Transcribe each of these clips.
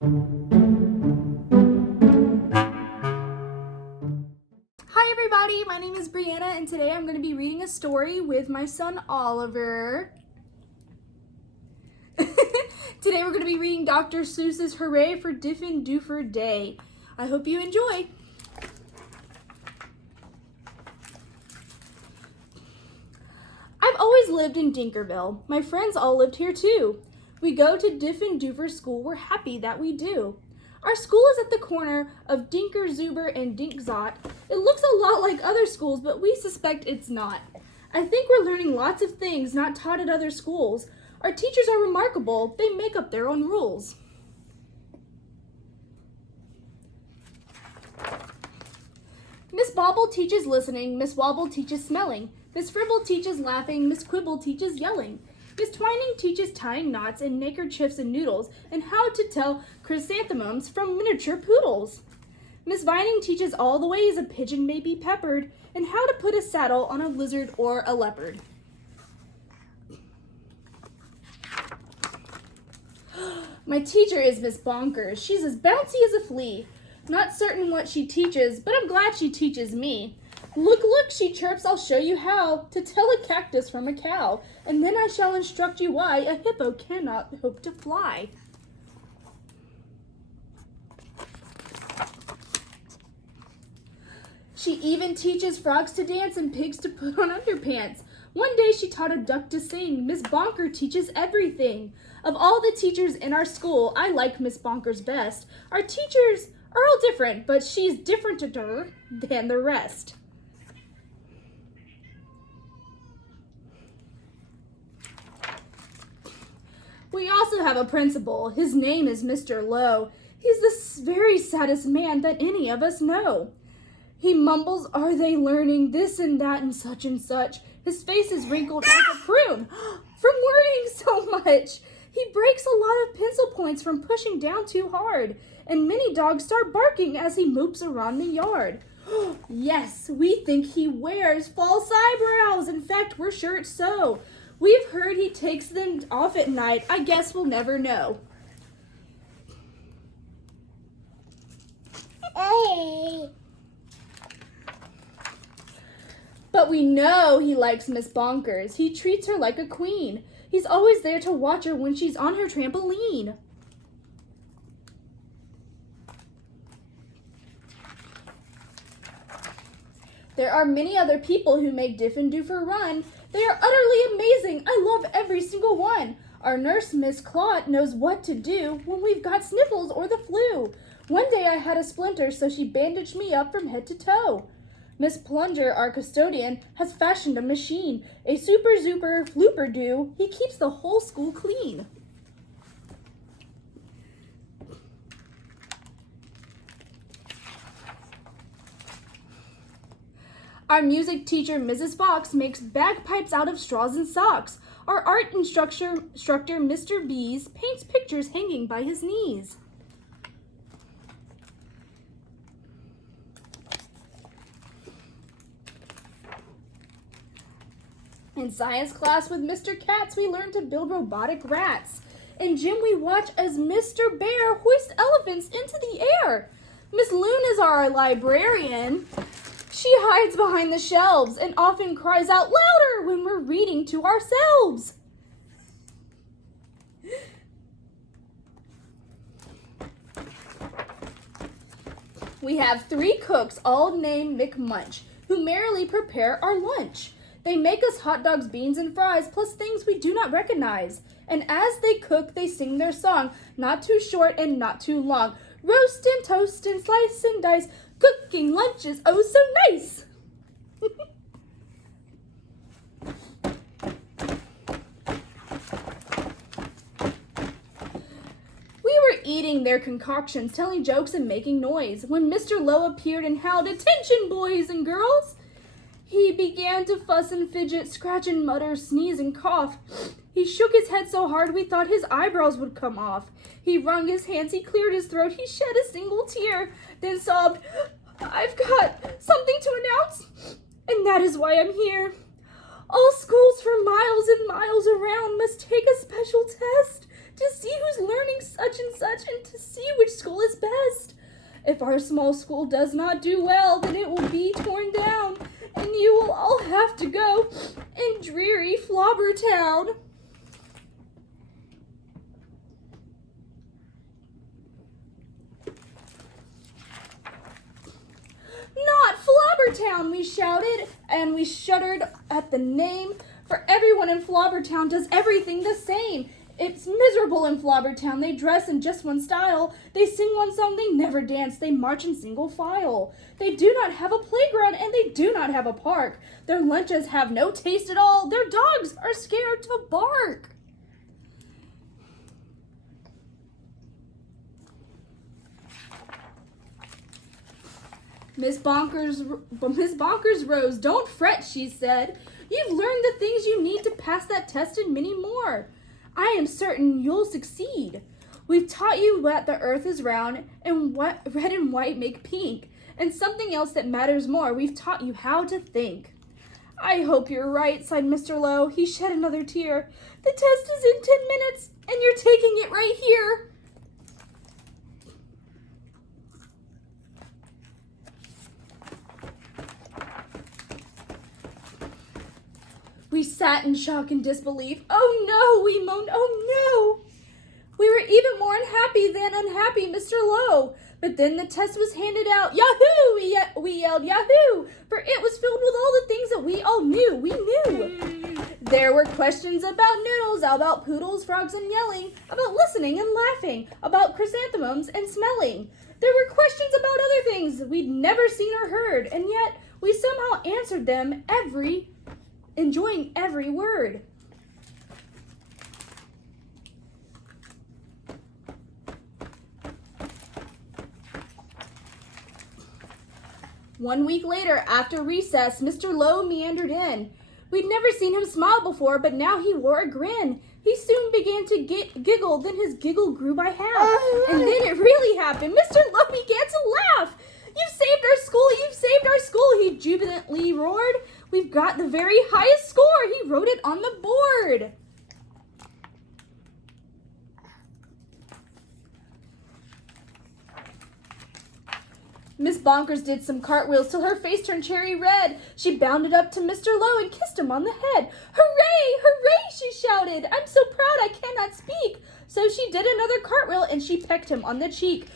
Hi everybody, my name is Brianna and today I'm going to be reading a story with my son Oliver. Today we're going to be reading Dr. Seuss's Hooray for Diffendoofer Day. I hope you enjoy. I've always lived in Dinkerville. My friends all lived here too. We go to Diffendoofer School, we're happy that we do. Our school is at the corner of Dinkerzuber and Dinkzot. It looks a lot like other schools, but we suspect it's not. I think we're learning lots of things not taught at other schools. Our teachers are remarkable. They make up their own rules. Miss Bobble teaches listening. Miss Wobble teaches smelling. Miss Fribble teaches laughing. Miss Quibble teaches yelling. Miss Twining teaches tying knots and neckerchiefs and noodles and how to tell chrysanthemums from miniature poodles. Miss Vining teaches all the ways a pigeon may be peppered and how to put a saddle on a lizard or a leopard. My teacher is Miss Bonkers. She's as bouncy as a flea. Not certain what she teaches, but I'm glad she teaches me. Look, look, she chirps, I'll show you how to tell a cactus from a cow, and then I shall instruct you why a hippo cannot hope to fly. She even teaches frogs to dance and pigs to put on underpants. One day she taught a duck to sing. Miss Bonker teaches everything. Of all the teachers in our school, I like Miss Bonkers best. Our teachers are all different, but she's differenter than the rest. We also have a principal. His name is Mr. Lowe. He's the very saddest man that any of us know. He mumbles, are they learning this and that and such and such? His face is wrinkled as a prune from worrying so much. He breaks a lot of pencil points from pushing down too hard, and many dogs start barking as he moves around the yard. Yes, we think he wears false eyebrows. In fact, we're sure it's so. We've heard he takes them off at night. I guess we'll never know. Hey. But we know he likes Miss Bonkers. He treats her like a queen. He's always there to watch her when she's on her trampoline. There are many other people who make Diffendoofer run. They are utterly amazing. I love every single one. Our nurse, Miss Claude, knows what to do when we've got sniffles or the flu. One day I had a splinter, so she bandaged me up from head to toe. Miss Plunger, our custodian, has fashioned a machine. A super-zuper flooper-doo. He keeps the whole school clean. Our music teacher, Mrs. Fox, makes bagpipes out of straws and socks. Our art instructor, Mr. Bees, paints pictures hanging by his knees. In science class with Mr. Katz, we learn to build robotic rats. In gym, we watch as Mr. Bear hoists elephants into the air. Miss Loon is our librarian. She hides behind the shelves and often cries out louder when we're reading to ourselves. We have 3 cooks, all named McMunch, who merrily prepare our lunch. They make us hot dogs, beans, and fries, plus things we do not recognize. And as they cook, they sing their song, not too short and not too long. Roast and toast and slice and dice, cooking lunch is oh so nice. We were eating their concoctions, telling jokes and making noise, when Mr. Lowe appeared and howled, "Attention, boys and girls!" He began to fuss and fidget, scratch and mutter, sneeze and cough. He shook his head so hard we thought his eyebrows would come off. He wrung his hands, he cleared his throat, he shed a single tear, then sobbed, "I've got something to announce, and that is why I'm here. All schools for miles and miles around must take a special test to see who's learning such and such, and to see which school is best. If our small school does not do well, then it will be torn down, and you will all have to go in dreary Flobbertown. Not Flobbertown, we shouted, and we shuddered at the name, for everyone in Flobbertown does everything the same. It's miserable in Flobbertown. They dress in just one style. They sing one song. They never dance. They march in single file. They do not have a playground, and they do not have a park. Their lunches have no taste at all. Their dogs are scared to bark. Miss Bonkers rose. Don't fret, she said. You've learned the things you need to pass that test and many more. I am certain you'll succeed. We've taught you that the earth is round and what red and white make pink. And something else that matters more, we've taught you how to think. I hope you're right, sighed Mr. Lowe. He shed another tear. The test is in 10 minutes, and you're taking it right here. We sat in shock and disbelief. Oh no, we moaned, oh no. We were even more unhappy than unhappy, Mr. Lowe. But then the test was handed out. Yahoo! We yelled, Yahoo! For it was filled with all the things that we all knew. We knew. There were questions about noodles, about poodles, frogs, and yelling, about listening and laughing, about chrysanthemums and smelling. There were questions about other things we'd never seen or heard, and yet we somehow answered them enjoying every word. One week later, after recess, Mr. Lowe meandered in. We'd never seen him smile before, but now he wore a grin. He soon began to giggle, then his giggle grew by half. And then it really happened. Mr. Lowe began to laugh. You've saved our school! You've saved our school! He jubilantly roared. We've got the very highest score! He wrote it on the board. Miss Bonkers did some cartwheels till her face turned cherry red. She bounded up to Mr. Lowe and kissed him on the head. Hooray! Hooray! She shouted. I'm so proud I cannot speak. So she did another cartwheel and she pecked him on the cheek.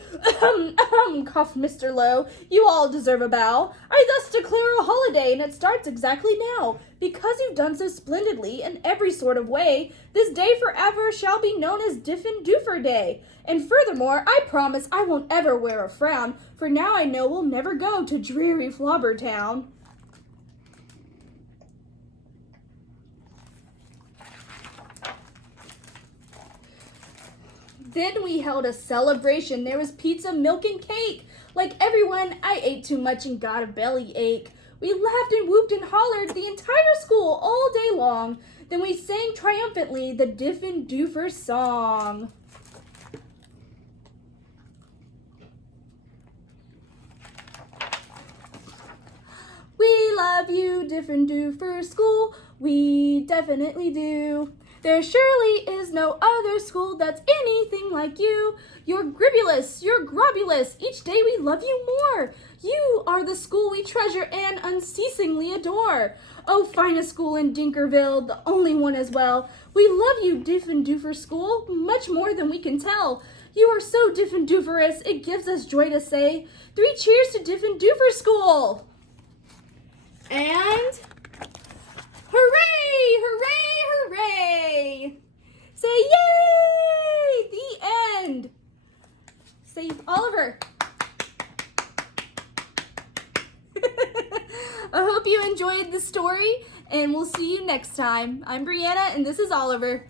Coughed Mr. Lowe. You all deserve a bow. I thus declare a holiday, and it starts exactly now. Because you've done so splendidly in every sort of way, this day forever shall be known as Diffendoofer Day. And furthermore, I promise I won't ever wear a frown, for now I know we'll never go to dreary Flobbertown. Then we held a celebration. There was pizza, milk, and cake. Like everyone, I ate too much and got a belly ache. We laughed and whooped and hollered the entire school all day long. Then we sang triumphantly the Diffendoofer song. We love you, Diffendoofer School. We definitely do. There surely is no other school that's anything like you. You're gribulous, you're grobulous. Each day we love you more. You are the school we treasure and unceasingly adore. Oh, finest school in Dinkerville, the only one as well. We love you, Diffendoofer School, much more than we can tell. You are so Diffendooferous, it gives us joy to say, 3 cheers to Diffendoofer School. And hooray, hooray, hooray. Say yay, the end. Say Oliver. I hope you enjoyed the story, and we'll see you next time. I'm Brianna, and this is Oliver.